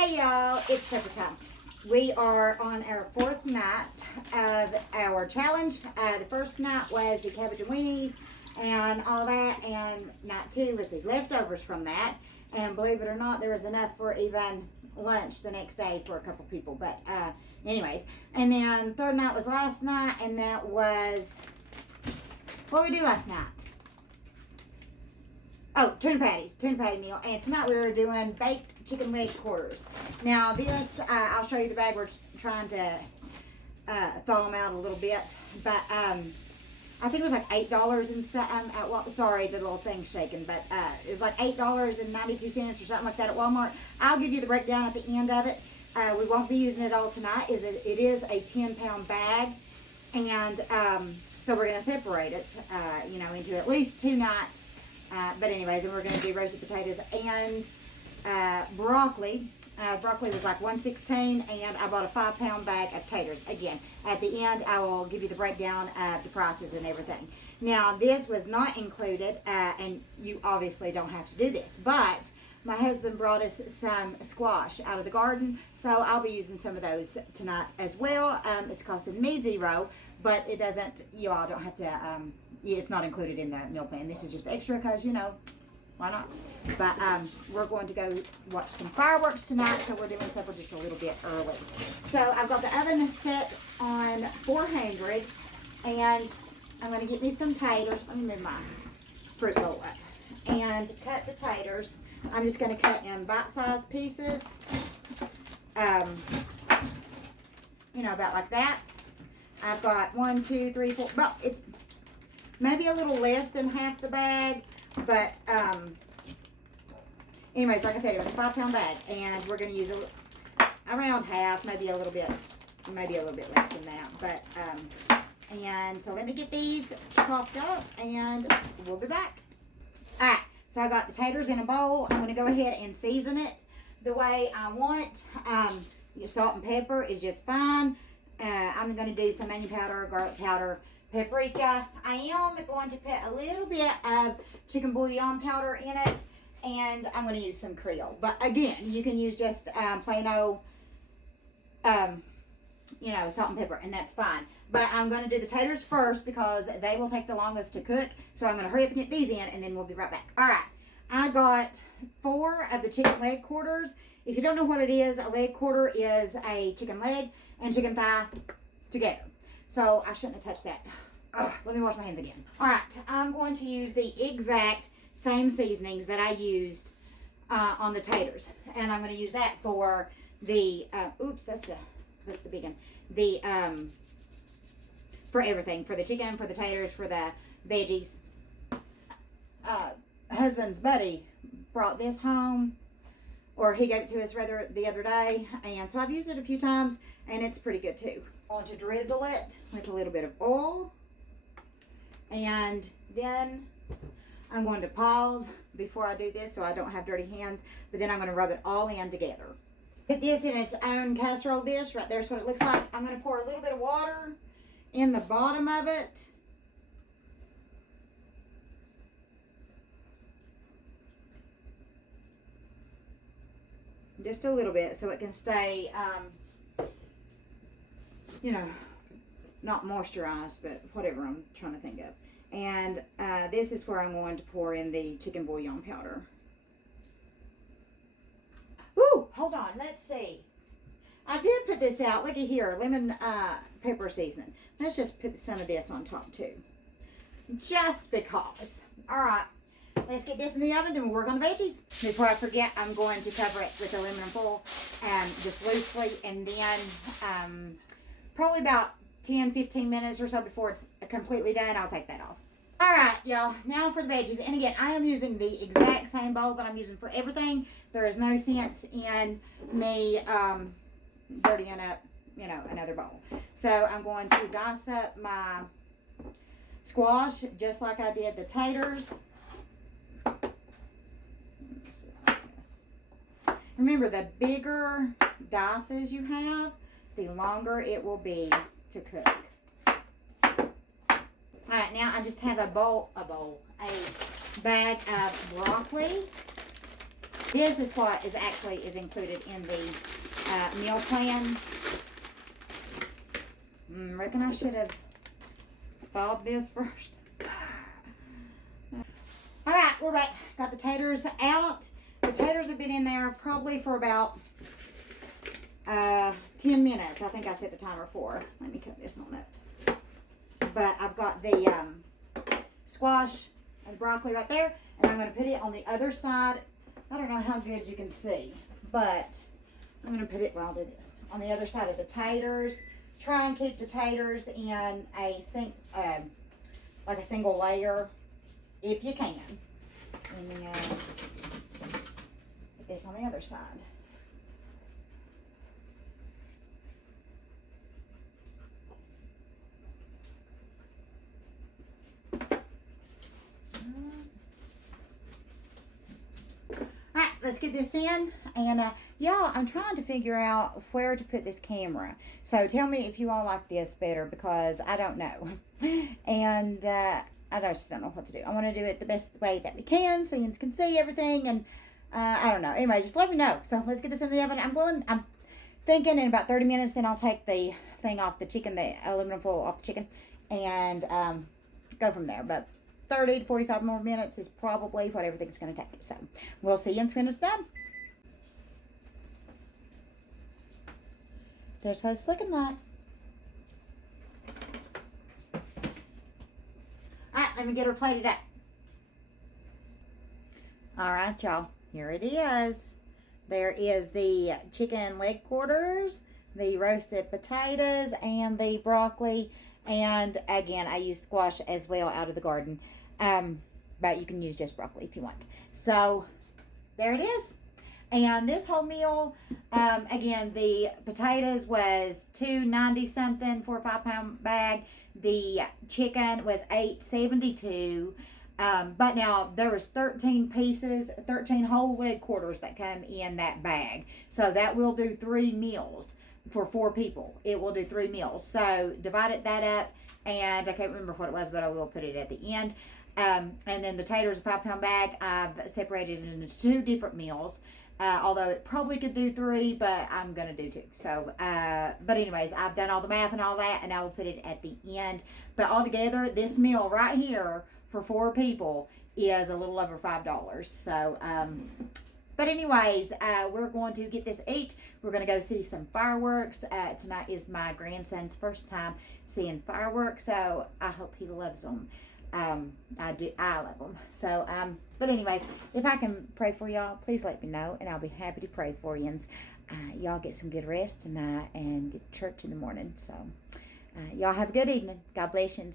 Hey y'all, it's supper time. We are on our fourth night of our challenge. The first night was the cabbage and weenies and all that, and night two was the leftovers from that. And believe it or not, there was enough for even lunch the next day for a couple people. But anyways, and then third night was last night, and that was what we do last night. Oh, tuna patty meal. And tonight we were doing baked chicken leg quarters. Now this, I'll show you the bag. We're trying to thaw them out a little bit. But I think it was like $8 and something at Walmart. Sorry, the little thing's shaking. But it was like $8.92 or something like that at Walmart. I'll give you the breakdown at the end of it. We won't be using it all tonight. It is a 10-pound bag. And so we're going to separate it, into at least 2 nights. But anyways, and we're going to do roasted potatoes and broccoli. Broccoli was like $1.16, and I bought a 5-pound bag of taters. Again, at the end, I will give you the breakdown of the prices and everything. Now, this was not included, and you obviously don't have to do this, but my husband brought us some squash out of the garden, so I'll be using some of those tonight as well. It's costing me $0, but it doesn't, you all don't have to, it's not included in the meal plan. This is just extra because, why not? But we're going to go watch some fireworks tonight, so we're doing supper just a little bit early. So I've got the oven set on 400, and I'm going to get me some taters. Let me move my fruit bowl up. And cut the taters. I'm just going to cut in bite-sized pieces. About like that. I've got 1, 2, 3, 4. Well, it's maybe a little less than half the bag, but anyways, like I said, it was a 5-pound bag, and we're going to use around half, maybe a little bit less than that. But and so let me get these chopped up, and we'll be back. All right, so I got the taters in a bowl. I'm going to go ahead and season it the way I want. Your salt and pepper is just fine. I'm going to do some onion powder, garlic powder, paprika. I am going to put a little bit of chicken bouillon powder in it, and I'm going to use some Creole. But again, you can use just plain old, salt and pepper, and that's fine. But I'm going to do the taters first because they will take the longest to cook. So I'm going to hurry up and get these in, and then we'll be right back. All right, I got 4 of the chicken leg quarters. If you don't know what it is, a leg quarter is a chicken leg and chicken thigh together. So I shouldn't have touched that. Let me wash my hands again. All right, I'm going to use the exact same seasonings that I used on the taters, and I'm going to use that for the that's the big one. The for everything, for the chicken, for the taters, for the veggies. Husband's buddy brought this home, or he gave it to us rather the other day, and so I've used it a few times, and it's pretty good too. I'm going to drizzle it with a little bit of oil, and then I'm going to pause before I do this so I don't have dirty hands, but then I'm going to rub it all in together. Put this in its own casserole dish. Right there's what it looks like. I'm going to pour a little bit of water in the bottom of it. Just a little bit so it can stay, not moisturized, but whatever I'm trying to think of. And this is where I'm going to pour in the chicken bouillon powder. Ooh, hold on, let's see. I did put this out, looky here, lemon pepper seasoning. Let's just put some of this on top too. Just because. All right. Let's get this in the oven, then we'll work on the veggies. Before I forget, I'm going to cover it with aluminum foil, just loosely, and then probably about 10-15 minutes or so before it's completely done, I'll take that off. All right, y'all, now for the veggies. And again, I am using the exact same bowl that I'm using for everything. There is no sense in me dirtying up, another bowl. So I'm going to dice up my squash just like I did the taters. Remember, the bigger dices you have, the longer it will be to cook. Alright, now I just have a bag of broccoli. This is what is included in the meal plan. Reckon I should have thawed this first. All right, we're back. Got the taters out. The taters have been in there probably for about 10 minutes. I think I set the timer for. Let me cut this on up. But I've got the squash and broccoli right there, and I'm going to put it on the other side. I don't know how good you can see, but I'm going to put it, well, I'll do this, on the other side of the taters. Try and keep the taters in like a single layer, if you can. And then put this on the other side. Alright, let's get this in. And y'all, I'm trying to figure out where to put this camera. So tell me if you all like this better, because I don't know. And I just don't know what to do. I want to do it the best way that we can so you can see everything. And I don't know. Anyway, just let me know. So let's get this in the oven. I'm thinking in about 30 minutes, then I'll take the thing off the chicken, the aluminum foil off the chicken, and go from there. But 30 to 45 more minutes is probably what everything's going to take. So we'll see you when it's done. There's what it's looking like. Alright, let me get her plated up. Alright, y'all. Here it is. There is the chicken leg quarters, the roasted potatoes, and the broccoli. And again, I use squash as well out of the garden. But you can use just broccoli if you want. So, there it is. And this whole meal, again, the potatoes was $2.90 something for a 5-pound bag. The chicken was $8.72. But now there was 13 pieces, 13 whole leg quarters that come in that bag. So that will do 3 meals for 4 people. It will do 3 meals. So divided that up, and I can't remember what it was, but I will put it at the end. And then the taters, a 5-pound bag, I've separated it into 2 different meals. Although it probably could do 3, but I'm going to do 2. So, but anyways, I've done all the math and all that, and I will put it at the end. But altogether, this meal right here for 4 people is a little over $5. So, but anyways, we're going to get this ate. We're going to go see some fireworks. Tonight is my grandson's first time seeing fireworks, so I hope he loves them. I love them. So, but anyways, if I can pray for y'all, please let me know, and I'll be happy to pray for you. And y'all get some good rest tonight and get to church in the morning. So, y'all have a good evening. God bless you.